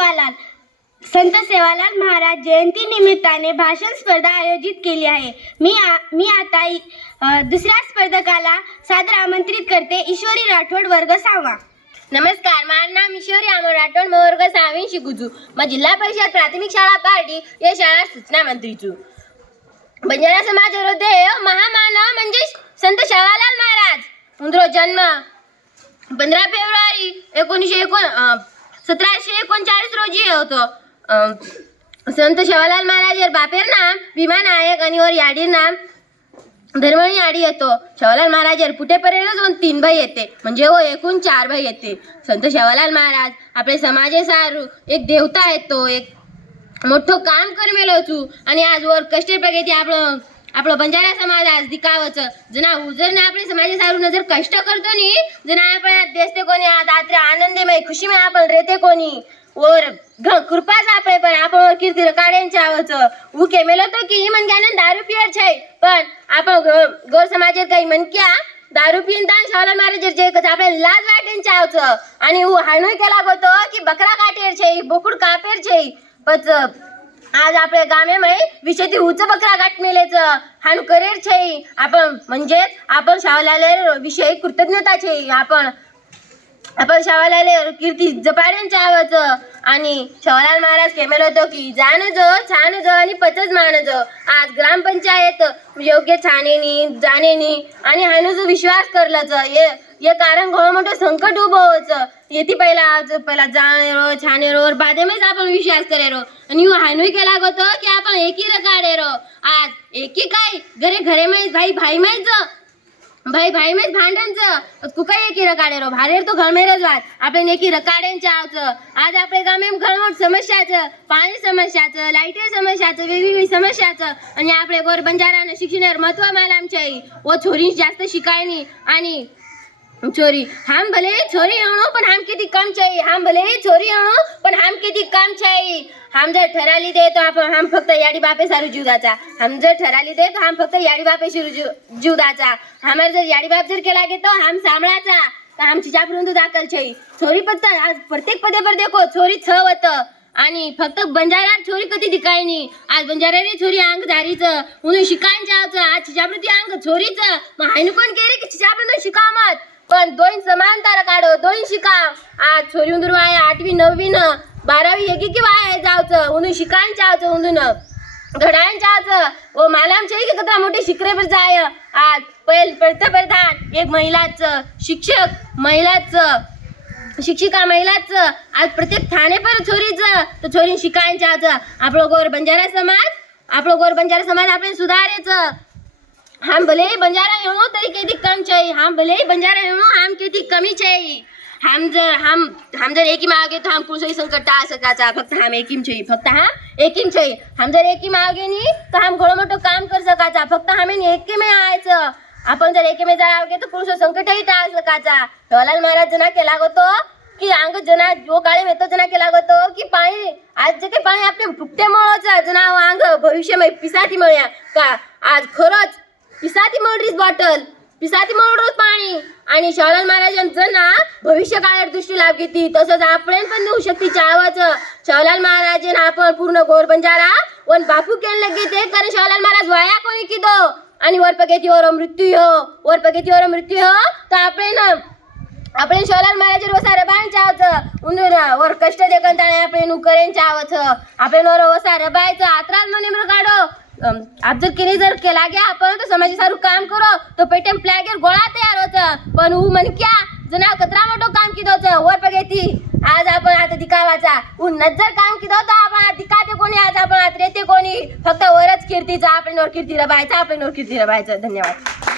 सेवालाल. संत सेवालाल महाराज जयंती निमित्ताने भाषण स्पर्धा आयोजित केली आहे. मी आ, मी आता दुसऱ्या स्पर्धकाला सादर आमंत्रित करते. ईश्वरी राठोड वर्ग सहावा. नमस्कार माझं नाम ईश्वरी अमोल राठोड मैं वर्ग सहावी शिकूचू. मग जिल्हा परिषद प्राथमिक शाळा पार्टी या शाळा सूचना मंत्रीचू. बंजारा समाज देव महामानव म्हणजे संत सेवालाल महाराज. उंदरो जन्म पंधरा फेब्रुवारी एकोणीसशे एकोण सतराशे एकोणचाळीस रोजी होतो. संत शवालाल महाराज यार बापेर नाम भीमा नायक आणि वर याडीर नाम धर्मणी आडी येतो. शवालाल महाराज यार पुटेपर्यंत दोन तीन भाई येते. म्हणजे हो एकूण चार भाई येते. संत शवालाल महाराज आपले समाजेसार एक देवता येतो एक मोठं काम कर मेलो तू आणि आज वर कष्टे प्रगती आपलं आपलं बंजारा समाज आज दिखावचं. जना उजरने आपले समाज सारून जर कष्ट करतो नी जना आपण आज बेसते कोणी आज रात्री आनंदमय खुशीमय आपण रेते कोणी. वर घ कृपाच आपले पण आपण वर कीर्ती काढ्यांचे आवचं. उके मेलो तो की मन ज्ञान दारू पियर छै पण आपण गो- गोर समाजात काही म्हणक्या दारू पिऊन ताण शावला महाराज जे कच आपल्याला लाज वाटेन आवचं. आणि उ हाणूय केला गोतो की बकरा काटेर छै बोकुड कापेर छै पच आज आपल्या गामेमध्ये विषयती उच बकरा गाठ मेलेच हान करेर छे आपण म्हणजे आपण शावलाले विषयी कृतज्ञता छे आपण आपण शावालाल कीर्ती जपाड्यांच्या आवाज आणि शवालाल महाराज केमेल होतो की जाण जो छान जो आणि पचच मान जो. आज ग्रामपंचायत योग्य छानेनी जाणेनी आणि हानू जो विश्वास करलाच ये ये कारण घोळ मोठं संकट उभं होच येथे पहिला आज पहिला जाणे रो छाने रो बादेमेच आपण विश्वास करे रो. आणि हानू केला होतो की आपण एकी काढेरो आज एकी काय? घरे घरे माहीत भाई भाई माहीत भाई भाई मेच भांडणचं कुका एकी रकाडेरो भारेर तो घळमेरच वाद आपले नेकी रकाड्यांचं आवचं आज आपल्या गामे घळमट समस्याचं. पाणी समस्याचं लाईटेर समस्याचं वेगवेगळी समस्याचं. आणि आपले गोर बंजारानं शिक्षणावर महत्त्व मला आमच्या व छोरी जास्त शिकायनी आणि छोरी हम भले छोरी हम भले छोरी आणू पण हम किती कम चाहिए हम भले छोरी आणू पण हम किती कम चाहिए हम जर ठराली दे तो आपण हम फक्त याडी बापे सारू जीव हम जर ठराली दे तो हम फक्त याडी बापे शिरू जीव जीव दाचा जर याडी बाप जर केला गे तो हम सांभाळाचा तर हम चिजापर्यंत दाखल छै छोरी फक्त आज प्रत्येक पदे पर देखो छोरी छ वत आणि फक्त बंजारा छोरी कधी दिकायनी आज बंजारा रे छोरी अंग झारीचं म्हणून शिकायन जावचं आज चिजाप्रती अंग छोरीचं मग हायन कोण केले की चिजापर्यंत शिकामत पण दोन समांतर काढो दोन शिका आज छोरी उंदूर वाय आठवी नववी न बारावी एक की वाय जावचं. उंदून शिकायन जावचं उंदून घडायन जावचं. व मला एक की मोठे शिकरे जाय. आज पहिल पंतप्रधान एक महिलाचं शिक्षक महिलाचं शिक्षिका महिलाच आज प्रत्येक ठाणे पर छोरीच तर छोरी शिकायन जावचं. आपलं गोर बंजारा समाज आपलं गोर बंजारा समाज आपण सुधारायचं. हम भले ही बंजारा हेणो तरी केती कम चाहिए। हम भले ही बंजारा हेणो हम केती कमी चाहिए। हम जर हम हम जर एकी मागे तो हम कुसई संकट टाळ सकाचा फक्त हम एकीम चाहिए फक्त हम एकीम चाहिए। हम जर एकी मागे नी तर हम घोड़ो मोटो काम कर सकाचा फक्त हमें एकी में आयचं आपण जर एकी में जागे तर ही संकटही टाळ सकाचा जवाहरलाल महाराज जना केला होतो की अंग जना जो काळे तो जना केला होतो की पाणी आज जे काही पाणी आपले फुकटे मळच जना अंग भविष्यमय पिसाटी मळ्या का आज खरंच पिसाती मोडरीज बॉटल पिसाती मर्डर पाणी. आणि शाळा महाराजांचं ना भविष्य काळात दृष्टी लाभ घेते. तसंच आपण पण देऊ शकते चावाचं. शाहलाल महाराज आपण पूर्ण गोर बंजारा. वन बापू केन घेते कारण शाहलाल महाराज वाया कोणी किदो? आणि वरपगेतीवर मृत्यू हो. वरपगेतीवर मृत्यू हो. तर आपण आपण સોલાર महाराज वसारे બાંચ આવત ઉંદુરા ઓર કષ્ટ દેકંતાણે આપણે નું કરેન ચાવત આપણે નોરો વસારે બાય તો આત્રા काढो. કાढो अम, आप जर केली जर केला गे आपण तर समाजी सारू काम करो. तो पेटेम प्लॅगेर गोळा तयार होत. पण ऊ मनक्या जना कतरा मोठं काम किदोच वर पगेती आज आपण आता दिखावाचा. ऊ नजर काम किदो तर आपण आज दिखाते कोणी? आज आपण आज रेते कोणी? फक्त वरच कीर्तीचा आपण वर कीर्ती रबायचा आपण वर कीर्ती रबायचं. धन्यवाद.